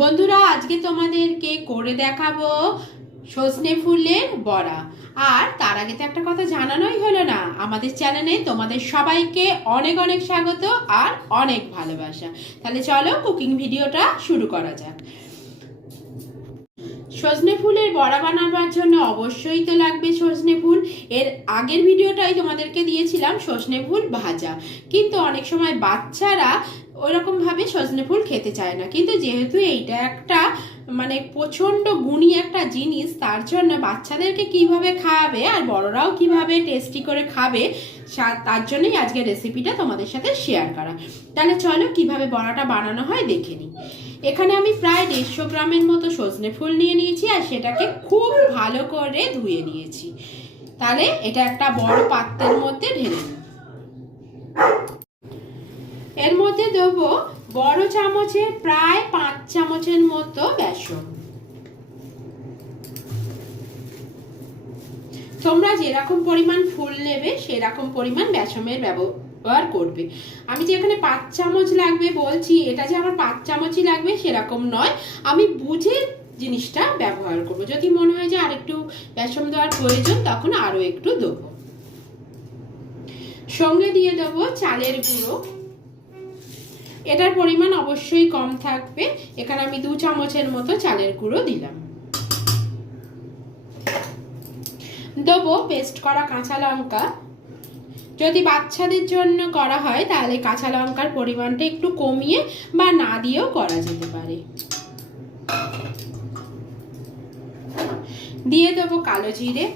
বন্ধুরা, আজকে তোমাদেরকে করে দেখাবো সজনে ফুলের বড়া। আর তার আগে তো একটা কথা জানানোই হলো না, আমাদের চ্যানেলে তোমাদের সবাইকে অনেক অনেক স্বাগত আর অনেক ভালোবাসা। তাহলে চলো কুকিং ভিডিওটা শুরু করা যাক। সজনে ফুলের বড়া বানাবার জন্য অবশ্যই তো লাগবে সজনে ফুল। এর আগের ভিডিওটাই তোমাদেরকে দিয়েছিলাম সজনে ফুল ভাজা, কিন্তু অনেক সময় বাচ্চারা ওইরকম ভাবে সজনে ফুল খেতে চায় না। কিন্তু যেহেতু এইটা একটা প্রচণ্ড গুণী একটা জিনিস, তার জন্য বাচ্চাদেরকে কিভাবে খাওয়াবে আর বড়রাও কিভাবে টেস্টি করে খাবে, তার জন্যই আজকের রেসিপিটা তোমাদের সাথে শেয়ার করা। তাহলে চলো কিভাবে বড়াটা বানানো হয় দেখে নিই। এখানে আমি প্রায় 150 গ্রামের মতো সজনে ফুল নিয়ে নিয়েছি আর সেটাকে খুব ভালো করে ধুয়ে নিয়েছি। তাহলে এটা একটা বড় পাত্রের মধ্যে ঢেলে নিই। এর মধ্যে দেবো বড় চামচে প্রায় 5 চামচের মতো বেসন। তোমরা যেরকম পরিমাণ ফুল নেবে সেরকম পরিমাণ বেসনের ব্যবহার করবে। আমি যে এখানে 5 চামচ লাগবে বলছি, এটা যে আমার 5 চামচই লাগবে সেরকম নয়, আমি বুঝে জিনিসটা ব্যবহার করব। যদি মনে হয় যে আরেকটু বেসন দেওয়ার প্রয়োজন তখন আরো একটু দেবো। সঙ্গে দিয়ে দেবো চালের গুঁড়ো। এটার পরিমাণ অবশ্যই কম থাকবে। এখানে আমি 2 চামচের মতো চালের গুঁড়ো দিলাম। দেবো পেস্ট করা কাঁচা লঙ্কা। যদি বাচ্চাদের জন্য করা হয় তাহলে কাঁচা লঙ্কার পরিমাণটা একটু কমিয়ে বা না দিয়েও করা যেতে পারে। দিয়ে দেবো কালো জিরে,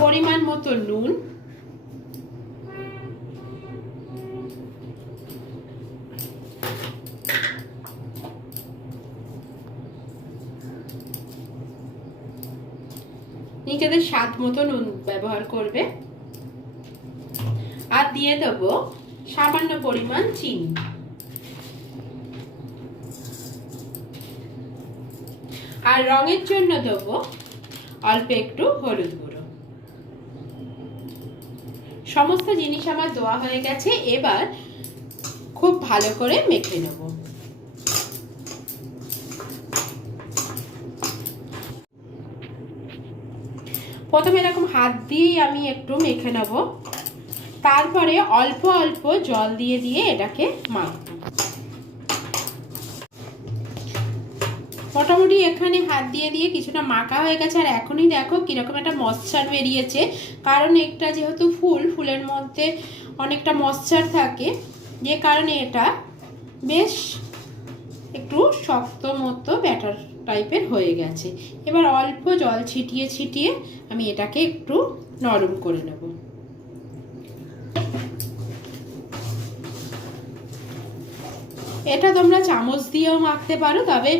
পরিমাণ মতো নুন, নিজেদের স্বাদ মতো নুন ব্যবহার করবে। আর দিয়ে দেবো সামান্য পরিমাণ চিনি। আর রঙের জন্য দেবো অল্প একটু হলুদ গুঁড়ো। সমস্ত জিনিস আমার দেওয়া হয়ে গেছে, এবার খুব ভালো করে মেখে নেব। প্রথমে এরকম হাত দিয়েই আমি একটু মেখে নেব, তারপরে অল্প অল্প জল দিয়ে দিয়ে এটাকে মাখব। মোটামুটি এখানে হাত দিয়ে দিয়ে কিছুটা মাখা হয়ে গেছে। আর এখনই দেখো কিরকম একটা ময়েশ্চার বেরিয়েছে, কারণ একটা যেহেতু ফুলের মধ্যে অনেকটা ময়েশ্চার থাকে, যে কারণে এটা বেশ একটু শক্ত মতো ব্যাটার টাইপের হয়ে গেছে। এবার অল্প জল ছিটিয়ে ছিটিয়ে আমি এটাকে একটু নরম করে নেব। এটা তোমরা চামচ দিয়েও মাখতে পারো, তবে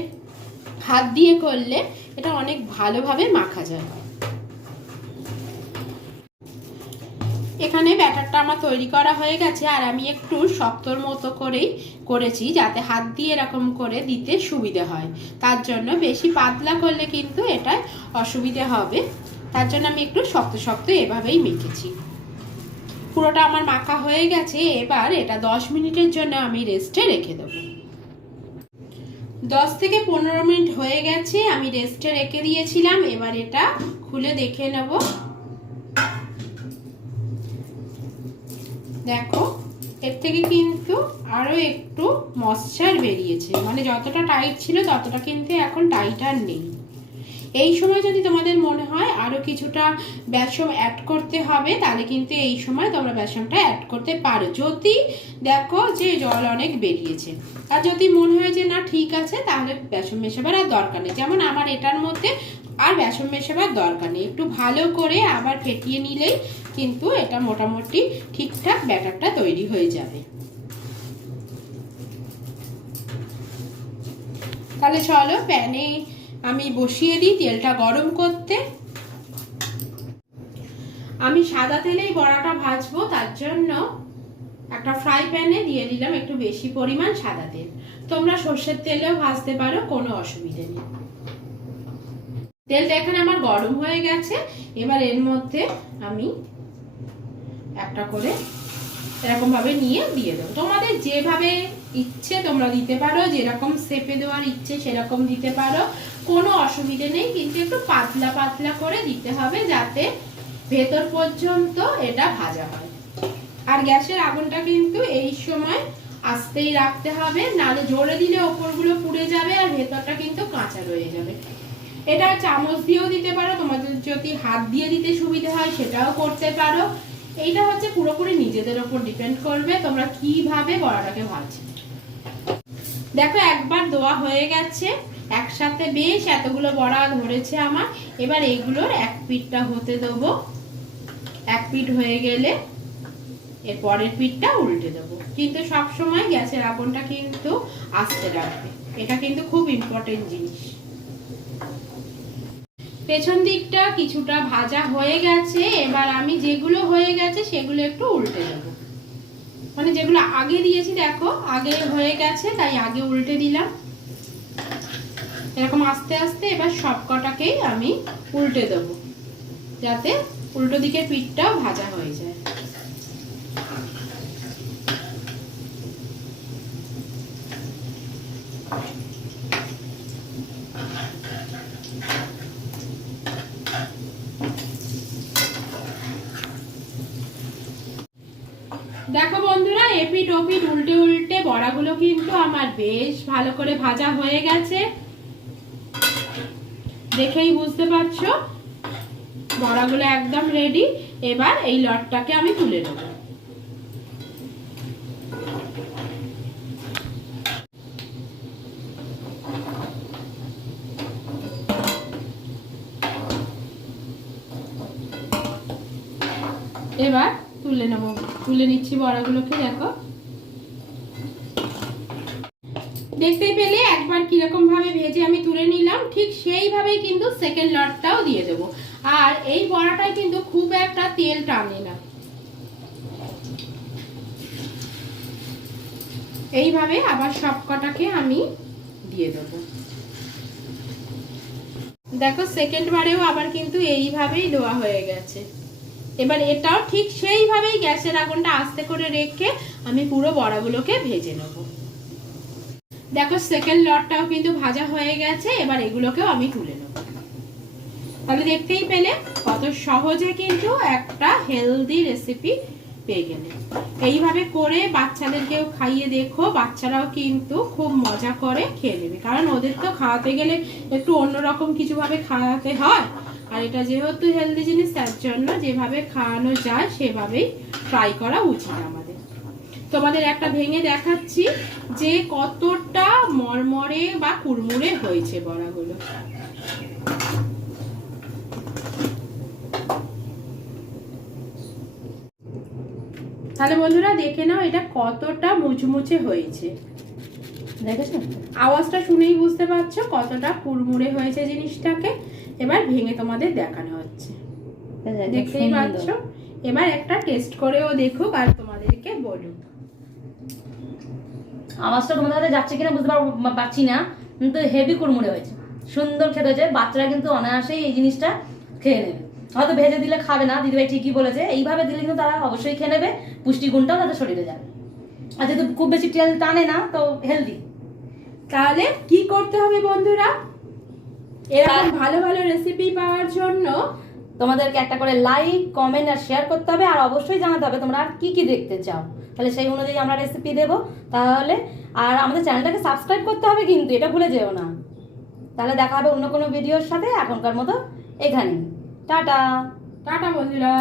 হাত দিয়ে করলে এটা অনেক ভালোভাবে মাখা যায়। এখানে ব্যাটারটা আমার তৈরি করা হয়ে গেছে, আর আমি একটু শক্তর মতো করেই করেছি যাতে হাত দিয়ে এরকম করে দিতে সুবিধা হয়। তার জন্য বেশি পাতলা করলে কিন্তু এটা অসুবিধে হবে, তার জন্য আমি একটু শক্ত শক্ত এভাবেই মেখেছি। পুরোটা আমার মাখা হয়ে গেছে। এবার এটা 10 মিনিটের জন্য আমি রেস্টে রেখে দেবো। 10 থেকে 15 মিনিট হয়ে গেছে, আমি রেস্টে রেখে দিয়েছিলাম। এবার এটা খুলে দেখে নেব। দেখো এর থেকে কিন্তু আরো একটু ময়েশ্চার বেরিয়েছে, যতটা টাইট ছিল ততটা কিন্তু এখন টাইট আর নেই। এই সময় যদি তোমাদের মনে হয় আরো কিছুটা বেসন অ্যাড করতে হবে, তাহলে কিন্তু এই সময় তোমরা বেসনটা অ্যাড করতে পারো, যদি দেখো যে জল অনেক বেরিয়েছে। আর যদি মনে হয় যে না ঠিক আছে, তাহলে বেসন মেশাবার আর দরকার নেই। যেমন আমার এটার মধ্যে আর বেসন মেশাবার দরকার নেই, একটু ভালো করে আবার ফেটিয়ে নিলেই কিন্তু এটা মোটামুটি ঠিকঠাক ব্যাটারটা তৈরি হয়ে যাবে। তাহলে চলো প্যানে আমি বসিয়ে দিই তেলটা গরম করতে। আমি সাদা তেলেই বড়াটা ভাজবো, তার জন্য একটা ফ্রাই প্যানে দিয়ে দিলাম একটু বেশি পরিমাণ সাদা তেল। তোমরা সর্ষের তেলেও ভাজতে পারো, কোনো অসুবিধা নেই। তেলটা এখানে আমার গরম হয়ে গেছে। এবার এর মধ্যে আমি একটা করে এরকম ভাবে নিয়ে দিয়ে দেবো। তোমাদের যেভাবে ইচ্ছে তোমরা দিতে পারো, যেরকম শেপে দেওয়ার ইচ্ছে সেরকম দিতে পারো, কোনো অসুবিধে নেই। কিন্তু একটু পাতলা পাতলা করে দিতে হবে যাতে ভেতর পর্যন্ত এটা ভাজা হয়। আর গ্যাসের আগুনটা কিন্তু এই সময় আস্তেই রাখতে হবে, নাহলে জোরে দিলে ওপরগুলো পুড়ে যাবে আর ভেতরটা কিন্তু কাঁচা রয়ে যাবে। এটা চামচ দিয়েও দিতে পারো, তোমাদের যদি হাত দিয়ে দিতে সুবিধা হয় সেটাও করতে পারো। এইটা হচ্ছে পুরোপুরি নিজেদের ওপর ডিপেন্ড করবে তোমরা কিভাবে বড়াটাকে ভাজছো। দেখো একবার দেওয়া হয়ে গেছে, একসাথে বেশ এতগুলো বড়া ধরেছে আমার। এবার এইগুলোর এক পিঠটা হতে দেবো, এক পিঠ হয়ে গেলে এর পরের পিঠটা উল্টে দেবো। কিন্তু সব সময় গ্যাসের আগুনটা কিন্তু আস্তে রাখবে, এটা কিন্তু খুব ইম্পর্টেন্ট জিনিস। পেছন দিকটা কিছুটা ভাজা হয়ে গেছে, এবার আমি যেগুলো হয়ে গেছে সেগুলো একটু উল্টে দেবো। মানে যেগুলো আগে দিয়েছি দেখো আগে হয়ে গেছে তাই আগে উল্টে দিলাম। এরকম আস্তে আস্তে এবার সব কটাকেই আমি উল্টে দেবো যাতে উল্টো দিকের পিঠটাও ভাজা হয়ে যায়। দেখো বন্ধুরা এপিট ওপিট উল্টে উল্টে বড়াগুলো কিন্তু আমার বেশ ভালো করে ভাজা হয়ে গেছে, দেখেই বুঝতে পারছো বড়াগুলো একদম রেডি। এবার এই লটটাকে আমি তুলে নেব। এবার তুলে নেব, তুলে নিচ্ছি বড়াগুলোকে। দেখো দেখতেই পেলে একবার কিরকম ভাবে ভেজে আমি তুলে নিলাম, ঠিক সেইভাবেই কিন্তু সেকেন্ড লটটাও দিয়ে দেবো। আর এই বড়াটায় কিন্তু খুব একটা তেল টানে না, এইভাবে আবার সব কটাকে আমি দিয়ে দেবো। দেখো সেকেন্ড বারেও আবার কিন্তু এইভাবেই দেওয়া হয়ে গেছে। এবার এটাও ঠিক সেইভাবেই গ্যাসের আগুনটা আস্তে করে রেখে আমি পুরো বড়াগুলোকে ভেজে নেব। দেখো সেকেন্ড লটটাও কিন্তু ভাজা হয়ে গেছে, এবার এগুলোকেও আমি তুলে নেব। তাহলে দেখতেই পেলে কত সহজে কিন্তু একটা হেলদি রেসিপি পেয়ে গেলে। এইভাবে করে বাচ্চাদেরকেও খাইয়ে দেখো, বাচ্চারাও কিন্তু খুব মজা করে খেয়ে নেবে। কারণ ওদের তো খাওয়াতে গেলে একটু অন্যরকম কিছু ভাবে খাওয়াতে হয়, আর এটা যেহেতু হেলদি জিনিস তার জন্য যেভাবে খাওয়ানো যায় সেভাবেই ট্রাই করা উচিত আমাদের। তোমাদের একটা ভেঙে দেখাচ্ছি যে কতটা মরমরে বা কুড়মুড়ে হয়েছে বড়াগুলো। তাহলে বন্ধুরা দেখে নাও এটা কতটা মুচমুচে হয়েছে, দেখেছো? আওয়াজটা শুনেই বুঝতে পারছো কতটা কুড়মুড়ে হয়েছে জিনিসটাকে। এবার ভেঙে তোমাদের দেখানো হচ্ছে, দেখতেই পাচ্ছ। এবার একটা টেস্ট করেও দেখো আর তোমাদেরকে বলুক। আওয়াজটা তোমাদের হাতে যাচ্ছে কিনা বুঝতে পারছি না, কিন্তু হেভি কুড়মুড়ে হয়েছে, সুন্দর খেতে হয়েছে। বাচ্চারা কিন্তু অনায়াসেই এই জিনিসটা খেয়ে নেবে। হয়তো ভেজে দিলে খাবে না, দিদিভাই ঠিকই বলেছে, এইভাবে দিলে কিন্তু তারা অবশ্যই খেয়ে নেবে, পুষ্টিগুণটাও তাদের শরীরে যাবে। আর যেহেতু খুব বেশি তেল টানে না তো হেলদি। তাহলে কি করতে হবে বন্ধুরা, এরকম ভালো ভালো রেসিপি পাওয়ার জন্য তোমাদেরকে একটা করে লাইক কমেন্ট আর শেয়ার করতে হবে, আর অবশ্যই জানাতে হবে তোমরা আর কি কি দেখতে চাও, তাহলে সেই অনুযায়ী আমরা রেসিপি দেবো। তাহলে আর আমাদের চ্যানেলটাকে সাবস্ক্রাইব করতে হবে কিন্তু, এটা ভুলে যেও না। তাহলে দেখা হবে অন্য কোনো ভিডিওর সাথে, এখনকার মতো এখানেই। টাটা টাটা বন্ধুরা।